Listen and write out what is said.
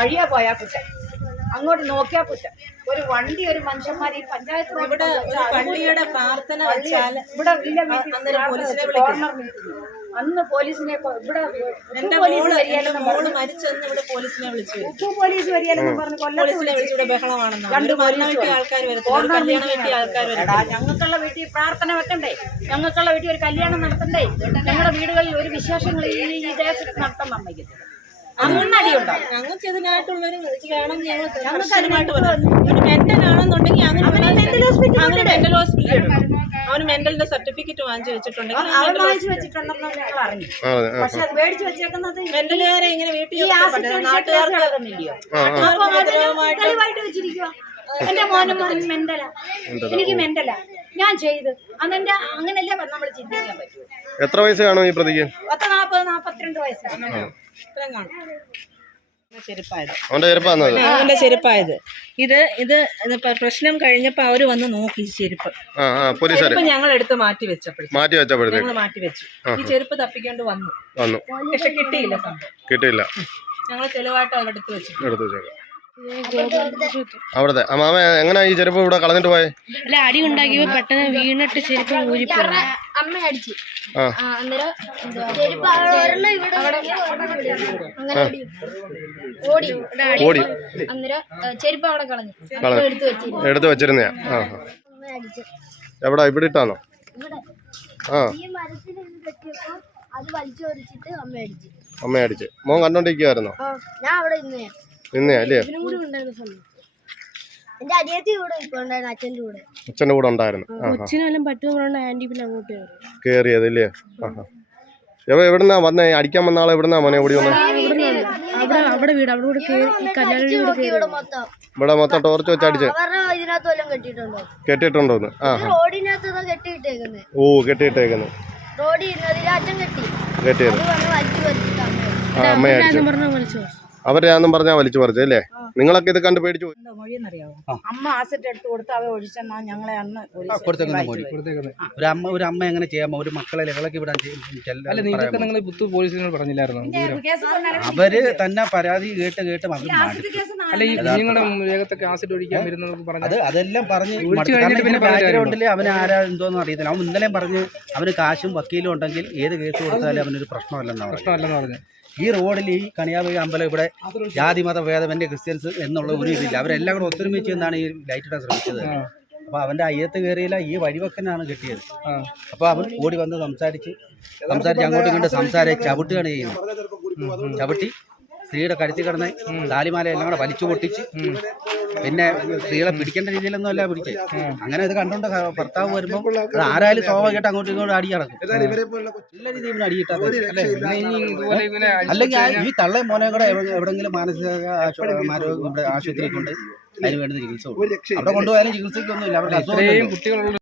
വഴിയാ പോയാ കുറ്റം. അങ്ങോട്ട് നോക്കിയാ കുറ്റം. ഒരു വണ്ടി ഒരു മനുഷ്യന്മാർ ഈ പഞ്ചായത്ത് ഇവിടെ പള്ളിയുടെ പ്രാർത്ഥന ഇവിടെ ഇല്ല. അന്ന് പോലീസിനെ ഇവിടെ പോലീസ് മോൾ എന്റെ മോൾ പറഞ്ഞു മരിച്ചെന്ന് ഇവിടെ പോലീസിനെ വിളിച്ചു വരും. ഉപ്പു പോലീസ് വരികയില്ലെന്ന് പറഞ്ഞു ഞങ്ങൾക്കുള്ള വീട്ടിൽ പ്രാർത്ഥന വെക്കണ്ടേ? ഞങ്ങൾക്കുള്ള വീട്ടിൽ ഒരു കല്യാണം നടത്തണ്ടേ? ഞങ്ങളുടെ വീടുകളിൽ ഒരു വിശേഷങ്ങൾ ഈ ദേശത്ത് നടത്താൻ സമ്മതിക്കത്തില്ല ഞങ്ങൾക്ക് ഇതിനായിട്ടുള്ളൊരു ഇത് വേണം ഞങ്ങൾ കർശനമായിട്ട് പറഞ്ഞു ഒരു മെന്റൽ ആണെന്നുണ്ടെങ്കിൽ അങ്ങനെ മെന്റൽ ഹോസ്പിറ്റൽ അവന് മെന്റലിന്റെ സർട്ടിഫിക്കറ്റ് വാങ്ങിച്ചു വെച്ചിട്ടുണ്ടെങ്കിൽ അവൻ വാങ്ങിച്ചു വെച്ചിട്ടുണ്ടെന്ന് ആ പക്ഷെ അത് മേടിച്ചു വെച്ചേക്കുന്നത് മെന്റലുകാരെ ഇങ്ങനെ വീട്ടിൽ നാട്ടുകാർക്ക് തെളിവായിട്ട് വെച്ചിരിക്കുവാ. എന്റെ മോനും മോനും മെന്റലാ. എനിക്ക് മെന്റലാ. ഞാൻ ചെയ്ത്. അതെന്റെ അങ്ങനല്ലേ നമ്മൾ ചിന്തിക്കാൻ പറ്റൂ. എത്ര വയസ്സ് കാണും ഈ പ്രതിക്ക്? പത്ത് നാപ്പത് നാപ്പത്തിരണ്ട് വയസ്സാണ്. ഇത്രയും കാണും. അവന്റെ ചെരുപ്പായത്. ഇത് ഇത് ഇത് പ്രശ്നം കഴിഞ്ഞപ്പോ അവർ വന്ന് നോക്കി ഈ ചെരുപ്പ്. ഞങ്ങൾ എടുത്ത് മാറ്റി വെച്ചപ്പോഴും മാറ്റി വെച്ചപ്പോഴും ഞങ്ങൾ മാറ്റി വെച്ചു. ഈ ചെരുപ്പ് തപ്പിക്കൊണ്ട് വന്നു. വന്നു. പക്ഷെ കിട്ടിയില്ല സംഭവം. കിട്ടിയില്ല. ഞങ്ങൾ തെളിവായിട്ട് അവിടെ എടുത്ത് വെച്ചു എടുത്തു വെച്ചേക്കാം. അവിടുത്തെ ആ മാമ എങ്ങനെ ഈ ചെരുപ്പ് ഇവിടെ കളഞ്ഞിട്ട് പോയെ? അല്ല അടി ഉണ്ടാക്കിയപ്പോ പെട്ടെന്ന് വീണിട്ട് ചെരുപ്പ് ഊരിപ്പോയി. അമ്മ അടിച്ച്. ഓടി. അന്നേരം ചെരുപ്പ് അവിടെ കളഞ്ഞു. എടുത്തു വെച്ചിരുന്നു. എവിടാ? ഇവിടെ ഇട്ടാണോ? ആ. അമ്മ അടിച്ച്. അമ്മ മോൻ കണ്ടോണ്ടിരിക്കുവായിരുന്നോ? ഞാൻ അവിടെ ഇന്നേ നിന്നെ അല്ലേ? അച്ഛന്റെ കൂടെ ഉണ്ടായിരുന്നു ആ ആ കൊച്ചിനെല്ലാം പറ്റുമോ പറഞ്ഞ ആന്റി പിന്നെ അങ്ങോട്ട് കയറി. കയറിയത് ഇല്ലേ? ആ ആ എവ എവിടുന്നാ വന്നേ? അടിക്കാൻ വന്ന ആളെ എവിടുന്നാ മോനെ? ഓടി വന്നേ? അവിടെ അവിടെ വീട് അവിടെ കൂടെ കയറി ഈ നോക്കി ഇവിടെ മൊത്തം. ഇവിടെ മൊത്തം ടോർച്ച് വെച്ച് അടിച്ച്. കെട്ടിയിട്ടുണ്ടോന്ന് ആ ഓ കെട്ടിയിട്ടേക്കുന്നു. റോഡിൽ അച്ഛൻ കെട്ടി. കെട്ടിയത്. അത് പറഞ്ഞ് വലിച്ചു വലിച്ചിട്ട് അമ്മ അമ്മയെ അടിച്ചു. വിളിച്ചോ അവരെയാന്നും പറഞ്ഞാ വലിച്ചു പറിച്ചു അല്ലേ? നിങ്ങളൊക്കെ ഇത് കണ്ടു പേടിച്ചു പോയി. എന്താ മൊഴിയെന്നറിയാവോ? അമ്മ ആസിഡ് എടുത്ത് കൊടുത്ത് അവ ഒഴിച്ചെന്നാ ഞങ്ങളെ അന്ന് പോലീസ് കൊടുത്തേക്കുന്ന മൊഴി. ഒരു അമ്മ ഒരു അമ്മ എങ്ങനെ ചെയ്യാമോ ഒരു മക്കളെ ലഹളക്ക് വിടാൻ ചെയ്യും ചെല്ല- അല്ല നിങ്ങൾക്ക് പറയാമോ? നിങ്ങൾ പുത്തു പോലീസിനോട് പറഞ്ഞില്ലായിരുന്നു? കേസ് കൊണ്ടുവരാൻ അവർ തന്നെ പരാതി കേട്ട് കേട്ട് അവർ ഈ ആസിഡ് കേസ് നാളെ അല്ല ഈ. കുഞ്ഞുങ്ങളുടെ ദേഹത്തൊക്കെ ആസിഡ് ഒഴിക്കാൻ വരുന്നത് പറഞ്ഞു അത് അതെല്ലാം പറഞ്ഞ് വിളിച്ച് മടുത്തു. കഴിഞ്ഞിട്ട് പിന്നെ ഇതിന്റെ പറയാൻ ബാക്ക്ഗ്രൗണ്ടിൽ അവന് ആരാ എന്തോന്നും അറിയത്തില്ല. അവൻ ഇന്നലെയും പറഞ്ഞ് അവന് കാശും വക്കീലും ഉണ്ടെങ്കിൽ ഏത് കേസ് കൊടുത്താലും അവനൊരു പ്രശ്നമല്ലെന്നാണ് പറഞ്ഞത് പ്രശ്നമല്ലെന്ന് പറഞ്ഞു. ഈ റോഡിൽ ഈ കണിയാവി അമ്പലം ഇവിടെ ജാതി മത ഭേദമന്യ ക്രിസ്ത്യൻസ് എന്നുള്ള ഒരു ഇതില്ല. അവരെല്ലാം കൂടെ ഒത്തൊരുമിച്ച് എന്നാണ് ഈ ലൈറ്റ് ഇടാൻ ശ്രമിച്ചത്. അപ്പൊ അവന്റെ അയ്യത്ത് കയറിയില്ല ഈ വഴിവക്കനാണ് കിട്ടിയത്. അപ്പൊ അവൻ ഓടി വന്ന് സംസാരിച്ച് സംസാരിച്ച് അങ്ങോട്ടും ഇങ്ങോട്ട് സംസാരിച്ച് ചവിട്ടുകയാണ് ചെയ്യുന്നത്. ചവിട്ടി സ്ത്രീയുടെ കഴുത്തി കിടന്ന് താലിമാല എല്ലാം കൂടെ വലിച്ചു പൊട്ടിച്ച് പിന്നെ സ്ത്രീകളെ പിടിക്കേണ്ട രീതിയിലൊന്നും അല്ല പിടിച്ചേ. അങ്ങനെ ഇത് കണ്ടോണ്ട് ഭർത്താവ് വരുമ്പോൾ അത് ആരായാലും സ്വാഭാവികമായിട്ട് അങ്ങോട്ടും ഇങ്ങോട്ടും അടി നടക്കും. എല്ലാ രീതിയിലും ഇവന് അടി കിട്ടാതെ അല്ല പിന്നെ ഇനി ഇതുപോലെ ഇങ്ങനെ അടിച്ച് അല്ലെങ്കിൽ ഈ തള്ളയും മോനെ കൂടെ എവിടെങ്കിലും മാനസിക ആശുപത്രി കൊണ്ട് അതിന് വേണ്ടുന്ന ചികിത്സ അവിടെ കൊണ്ടുപോയാലും ചികിത്സയ്ക്കൊന്നും ഇല്ല അവർക്ക് ഇത്രയും അസുഖം